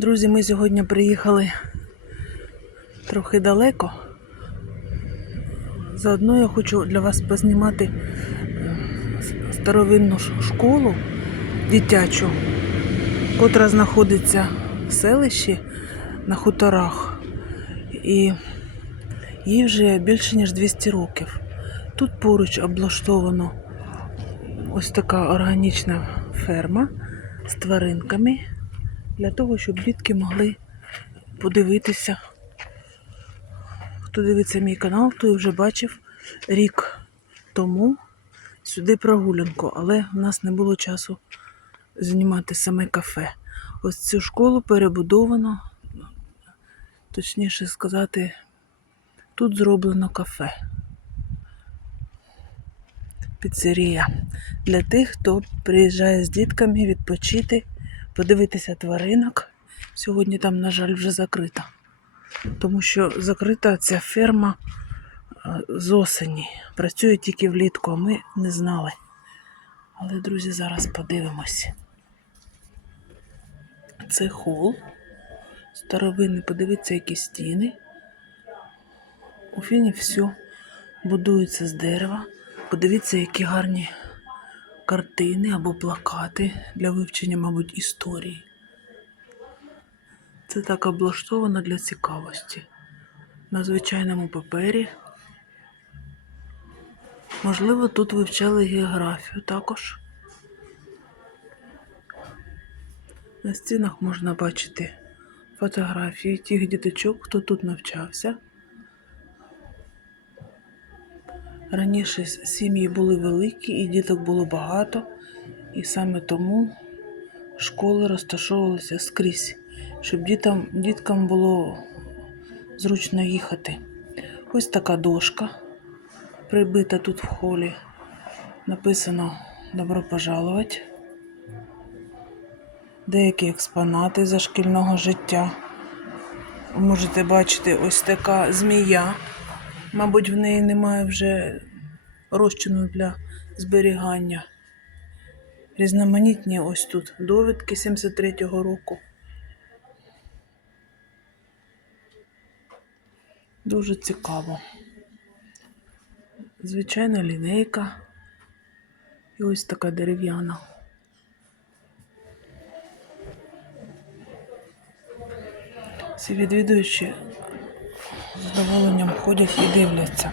Друзі, ми сьогодні приїхали трохи далеко. Заодно я хочу для вас познімати е, старовинну школу дитячу, котра знаходиться в селищі на хуторах. І їй вже більше ніж 200 років. Тут поруч облаштовано ось така органічна ферма з тваринками для того, щоб дітки могли подивитися. Хто дивиться мій канал, той вже бачив рік тому сюди прогулянку, але в нас не було часу знімати саме кафе. Ось цю школу перебудовано, точніше сказати, тут зроблено кафе. Піцерія для тих, хто приїжджає з дітками відпочити, подивитися тваринок. Сьогодні там, на жаль, вже закрита. Тому що закрита ця ферма е, з осені. Працює тільки влітку, а ми не знали. Але, друзі, зараз подивимось. Це хол. Старовинний, подивіться, які стіни. У фіні все будується з дерева. Подивіться, які гарні картини або плакати для вивчення, мабуть, історії. Це так облаштовано для цікавості. На звичайному папері. Можливо, тут вивчали географію також. На стінах можна бачити фотографії тих діточок, хто тут навчався. Раніше сім'ї були великі і діток було багато, і саме тому школи розташовувалися скрізь, щоб дітям, діткам було зручно їхати. Ось така дошка прибита тут в холі. Написано Добро пожаловать. Деякі експонати за шкільного життя. Ви можете бачити ось така змія. Мабуть, в неї немає вже розчину для зберігання. Різноманітні ось тут довідки 73-го року. Дуже цікаво. Звичайна лінейка. І ось така дерев'яна. Всі відвідувачі задоволенням ходять і дивляться,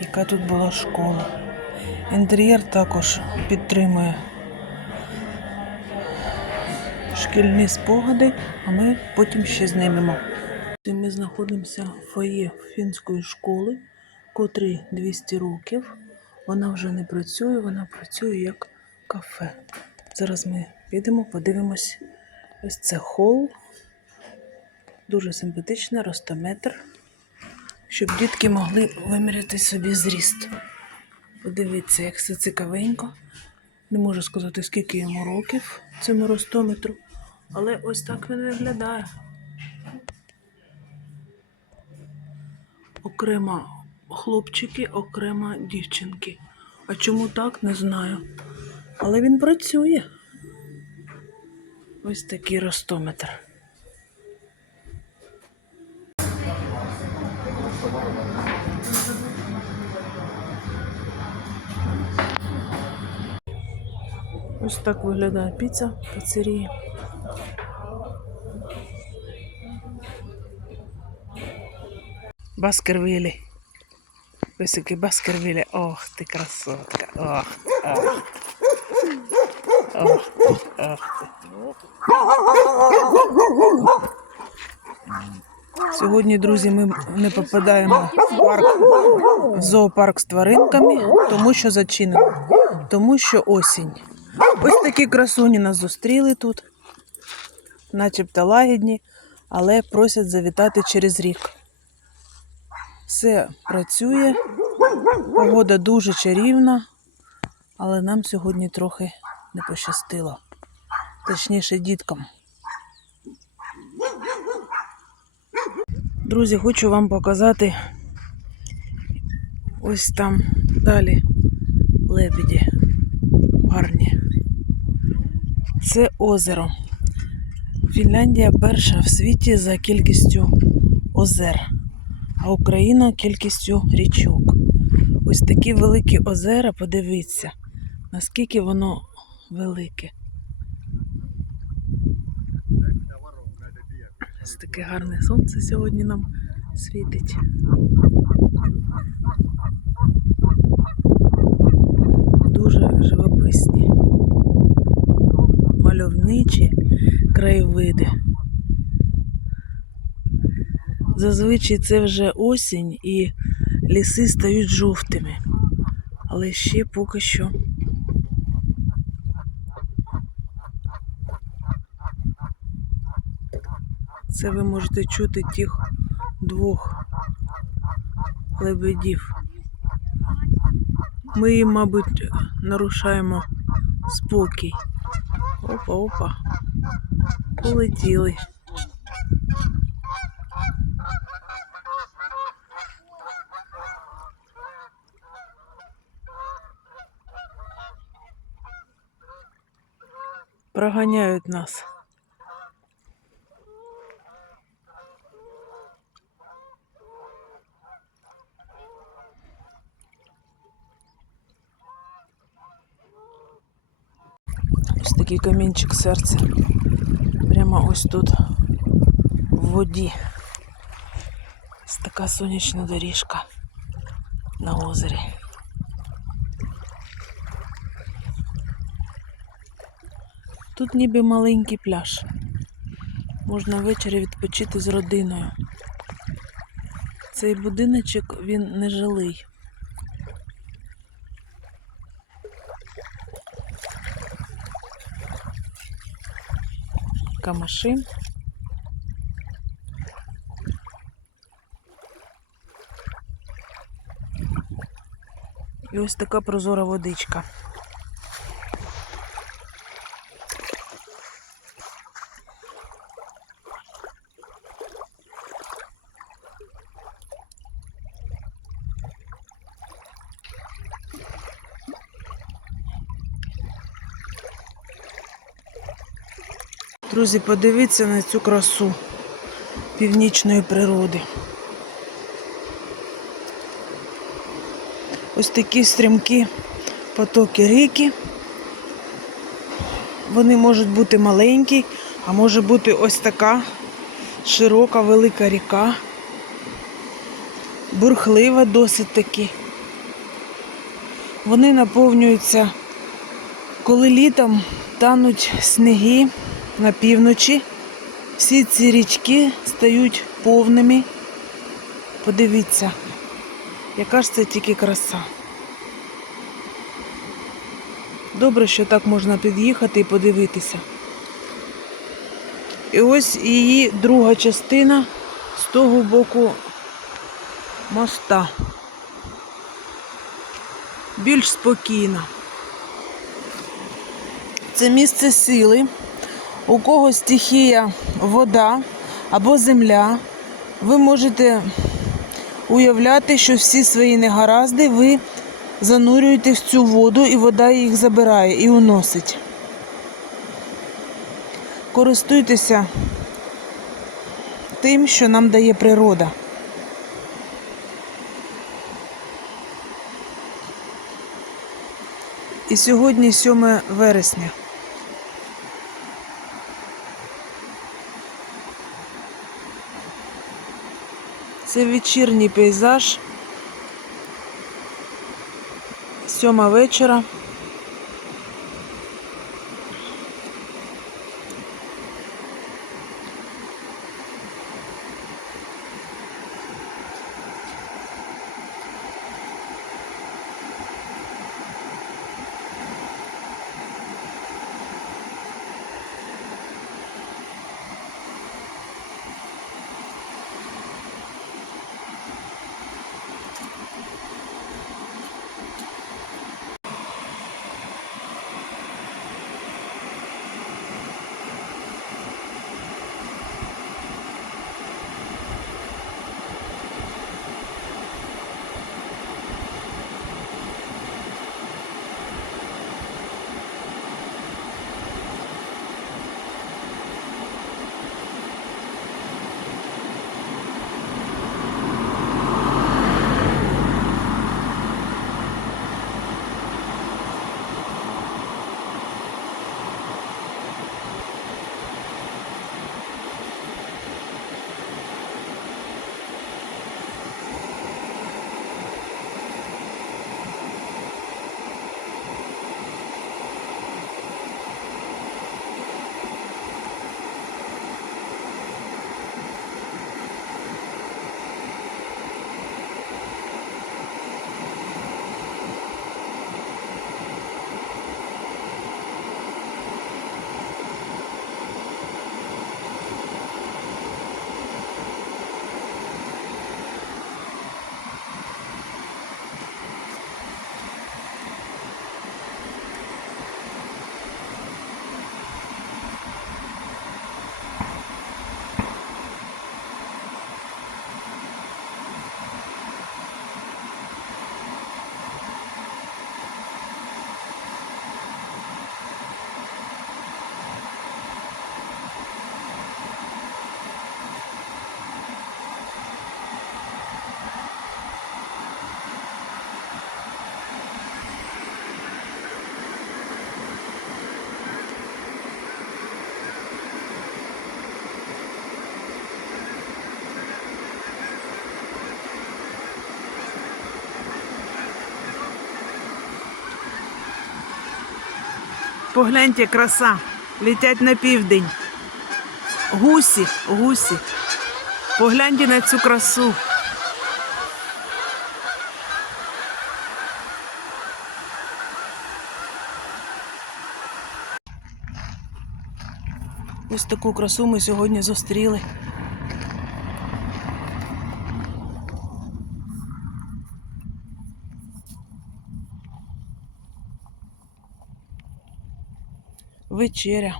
яка тут була школа. Інтер'єр також підтримує шкільні спогади, а ми потім ще знімемо. Ми знаходимося в фоє фінської школи, котрій 200 років. Вона вже не працює, вона працює як кафе. Зараз ми підемо, подивимось. Ось це хол. Дуже симпатичний, ростометр, щоб дітки могли виміряти собі зріст. Подивіться, як все цікавенько. Не можу сказати, скільки йому років цьому ростометру, але ось так він виглядає. Окремо хлопчики, окремо дівчинки. А чому так, не знаю. Але він працює. Ось такий ростометр. Ось так виглядає піца в. Баскервілі. Ось Баскервілі. Ох, ти красотка. Ох, ох. Ох, ох. Сьогодні, друзі, ми не попадаємо в парк, в зоопарк з тваринками, тому що зачинено, тому що осінь. Ось такі красуні нас зустріли тут, начебто лагідні, але просять завітати через рік. Все працює, погода дуже чарівна, але нам сьогодні трохи не пощастило. Точніше, діткам. Друзі, хочу вам показати ось там далі лебеді гарні. Це озеро. Фінляндія перша в світі за кількістю озер, а Україна кількістю річок. Ось такі великі озера, подивіться, наскільки воно велике. Ось таке гарне сонце сьогодні нам світить. Дуже живописні, мальовничі краєвиди. Зазвичай це вже осінь і ліси стають жовтими. Але ще поки що. Це ви можете чути тих двох лебедів. Ми мабуть, нарушаємо спокій. Опа, опа. Полетіли. Проганяють нас. Такий камінчик серця. Прямо ось тут в воді. Ось така сонячна доріжка на озері. Тут ніби маленький пляж. Можна ввечері відпочити з родиною. Цей будиночок він не жилий. Камаши. І ось така прозора водичка. Друзі, подивіться на цю красу північної природи. Ось такі стрімкі потоки ріки. Вони можуть бути маленькі, а може бути ось така широка велика ріка. Бурхлива досить таки. Вони наповнюються, коли літом тануть сніги на півночі. Всі ці річки стають повними. Подивіться, яка ж це тільки краса. Добре, що так можна під'їхати і подивитися. І ось її друга частина з того боку моста. Більш спокійна. Це місце сили. У кого стихія вода або земля, ви можете уявляти, що всі свої негаразди ви занурюєте в цю воду і вода їх забирає і уносить. Користуйтеся тим, що нам дає природа. І сьогодні 7 вересня. Це вечірній пейзаж. Сьома вечора. Погляньте, краса. Літять на південь. Гусі, гусі. Погляньте на цю красу. Ось таку красу ми сьогодні зустріли. Вечеря.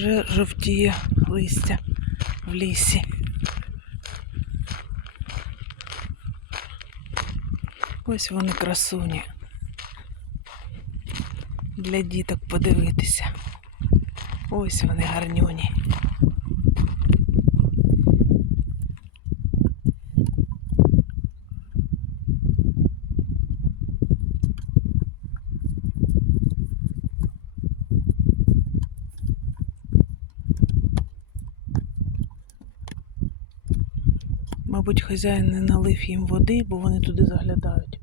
Вже жовтіє листя в лісі. Ось вони красуні. Для діток подивитися. Ось вони гарнюні. Мабуть, хазяїн не налив їм води, бо вони туди заглядають.